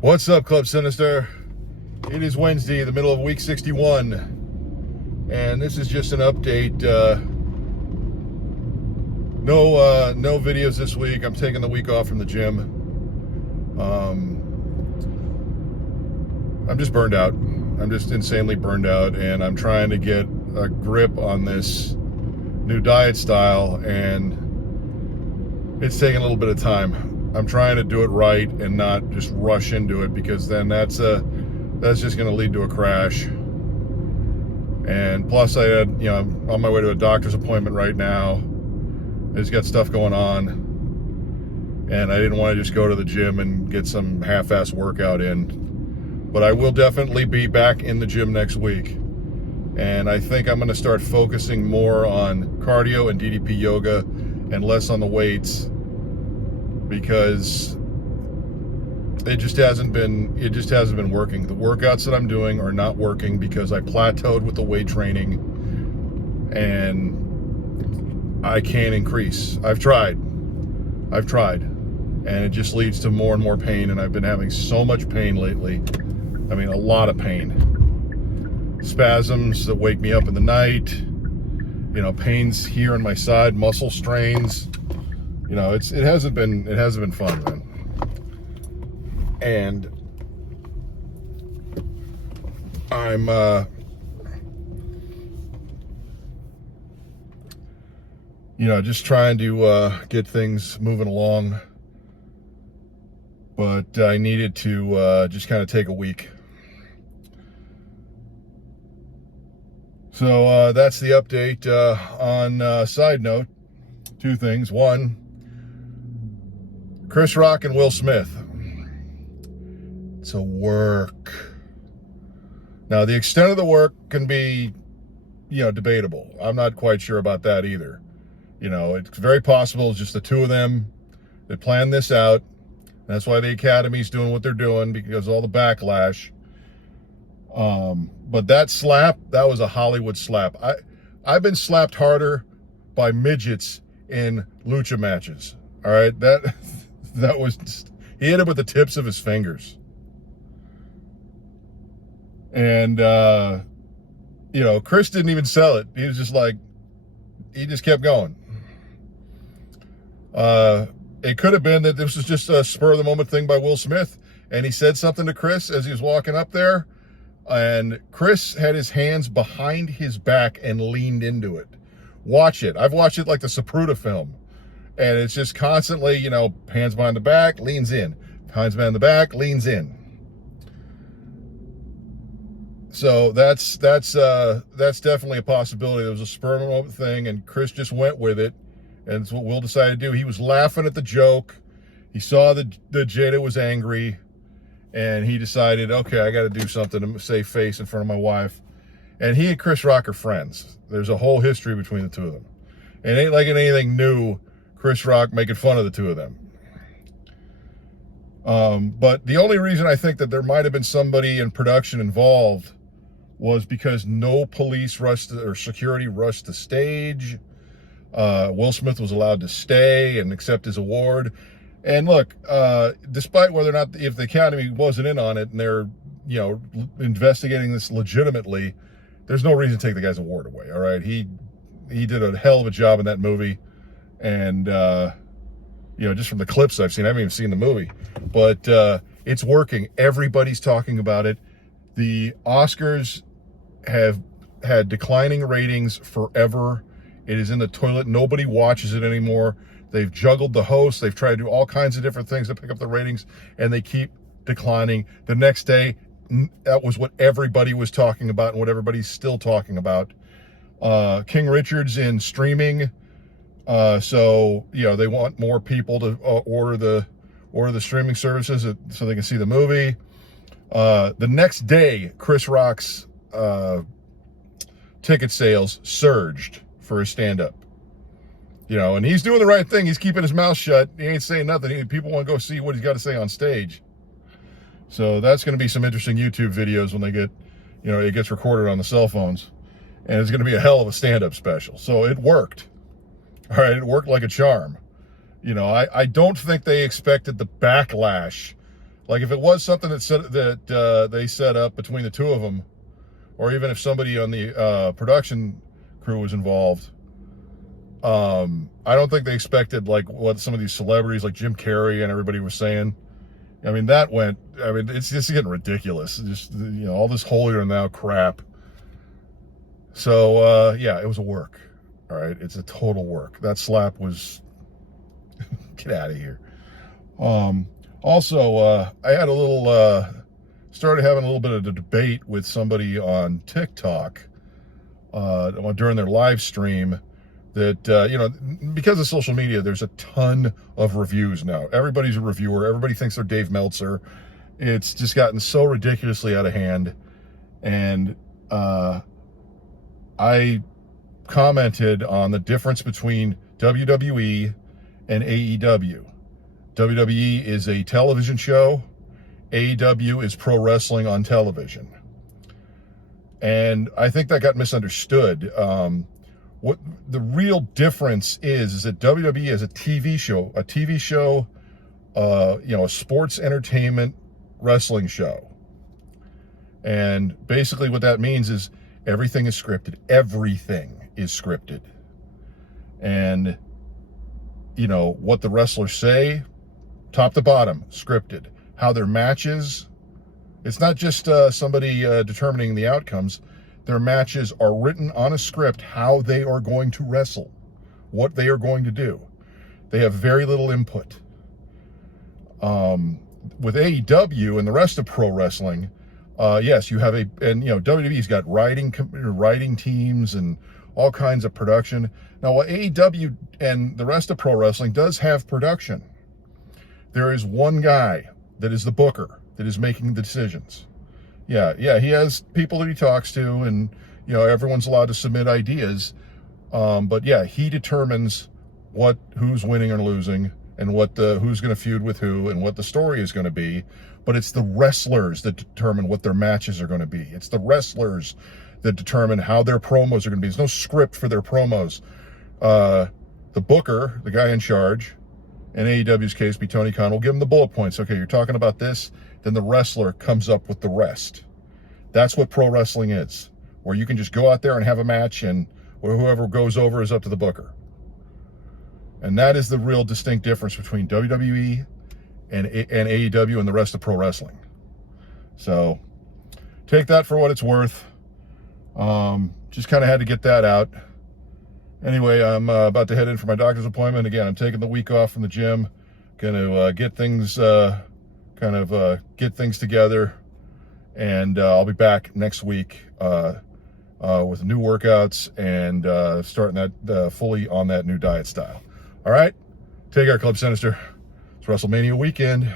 What's up, Club Sinister? It is Wednesday, the middle of week 61, and this is just an update. No videos this week. I'm taking the week off from the gym. I'm just burned out. I'm just insanely burned out, and I'm trying to get a grip on this new diet style, and it's taking a little bit of time. I'm trying to do it right and not just rush into it, because then that's just going to lead to a crash. And plus, I'm on my way to a doctor's appointment right now. I just got stuff going on, and I didn't want to just go to the gym and get some half-ass workout in. But I will definitely be back in the gym next week, and I think I'm going to start focusing more on cardio and DDP yoga and less on the weights, because it just hasn't been working. The workouts that I'm doing are not working because I plateaued with the weight training, and I can't increase. I've tried, and it just leads to more and more pain, and I've been having so much pain lately. I mean, a lot of pain. Spasms that wake me up in the night, pains here in my side, muscle strains. It hasn't been fun, man. And I'm just trying to get things moving along, but I needed to just kind of take a week. So that's the update. On side note, two things. One, Chris Rock and Will Smith. It's a work. Now, the extent of the work can be, debatable. I'm not quite sure about that either. It's very possible it's just the two of them that planned this out. That's why the Academy's doing what they're doing, because of all the backlash. But that slap, that was a Hollywood slap. I've been slapped harder by midgets in lucha matches. All right, that was he hit it with the tips of his fingers. And Chris didn't even sell it. He was just like, he just kept going. It could have been that this was just a spur of the moment thing by Will Smith, and he said something to Chris as he was walking up there, and Chris had his hands behind his back and leaned into it. Watch it. I've watched it like the Zapruder film, and it's just constantly, hands behind the back, leans in. Hands behind the back, leans in. So that's definitely a possibility. There was a spur of the moment thing, and Chris just went with it, and it's what Will decided to do. He was laughing at the joke. He saw that Jada was angry, and he decided, okay, I got to do something to save face in front of my wife. And he and Chris Rock are friends. There's a whole history between the two of them. It ain't like anything new, Chris Rock making fun of the two of them. But the only reason I think that there might have been somebody in production involved was because no police or security rushed the stage. Will Smith was allowed to stay and accept his award. And look, despite whether or not, if the Academy wasn't in on it and they're, investigating this legitimately, there's no reason to take the guy's award away. All right. He did a hell of a job in that movie. And, just from the clips I've seen, I haven't even seen the movie, but it's working. Everybody's talking about it. The Oscars have had declining ratings forever. It is in the toilet. Nobody watches it anymore. They've juggled the hosts. They've tried to do all kinds of different things to pick up the ratings, and they keep declining. The next day, that was what everybody was talking about and what everybody's still talking about. King Richard's in streaming. So they want more people to order the streaming services so they can see the movie. The next day, Chris Rock's ticket sales surged for his stand-up. And he's doing the right thing. He's keeping his mouth shut. He ain't saying nothing. People want to go see what he's got to say on stage. So that's going to be some interesting YouTube videos when they get, it gets recorded on the cell phones. And it's going to be a hell of a stand-up special. So it worked. All right, it worked like a charm. I don't think they expected the backlash Like if it was something they set up between the two of them, or even if somebody on the production crew was involved, I don't think they expected like what some of these celebrities like Jim Carrey and everybody was saying. I mean, it's just getting ridiculous. Just, all this holier than thou crap. So, yeah, it was a work. All right. It's a total work. That slap was, get out of here. Also, I had started having a little bit of a debate with somebody on TikTok, during their live stream that, because of social media, there's a ton of reviews now. Everybody's a reviewer. Everybody thinks they're Dave Meltzer. It's just gotten so ridiculously out of hand. And I commented on the difference between WWE and AEW. WWE is a television show. AEW is pro wrestling on television. And I think that got misunderstood. What the real difference is that WWE is a TV show, a sports entertainment wrestling show. And basically what that means is everything is scripted. Everything is scripted. And, what the wrestlers say, top to bottom, scripted. How their matches, it's not just somebody determining the outcomes. Their matches are written on a script, how they are going to wrestle, what they are going to do. They have very little input. With AEW and the rest of pro wrestling, yes, you have WWE's got writing teams and all kinds of production. Now, while AEW and the rest of pro wrestling does have production, there is one guy that is the booker that is making the decisions. Yeah, he has people that he talks to, and everyone's allowed to submit ideas. But yeah, he determines who's winning or losing, and who's going to feud with who, and what the story is going to be. But it's the wrestlers that determine what their matches are going to be. It's the wrestlers that determine how their promos are going to be. There's no script for their promos. The booker, the guy in charge, in AEW's case, be Tony Khan, will give him the bullet points. Okay, you're talking about this. Then the wrestler comes up with the rest. That's what pro wrestling is, where you can just go out there and have a match, and whoever goes over is up to the booker. And that is the real distinct difference between WWE and AEW and the rest of pro wrestling. So take that for what it's worth. Just kind of had to get that out. Anyway, I'm about to head in for my doctor's appointment. Again, I'm taking the week off from the gym. Going to get things get things together, and I'll be back next week with new workouts and starting that fully on that new diet style. All right, take care, Club Sinister. It's WrestleMania weekend.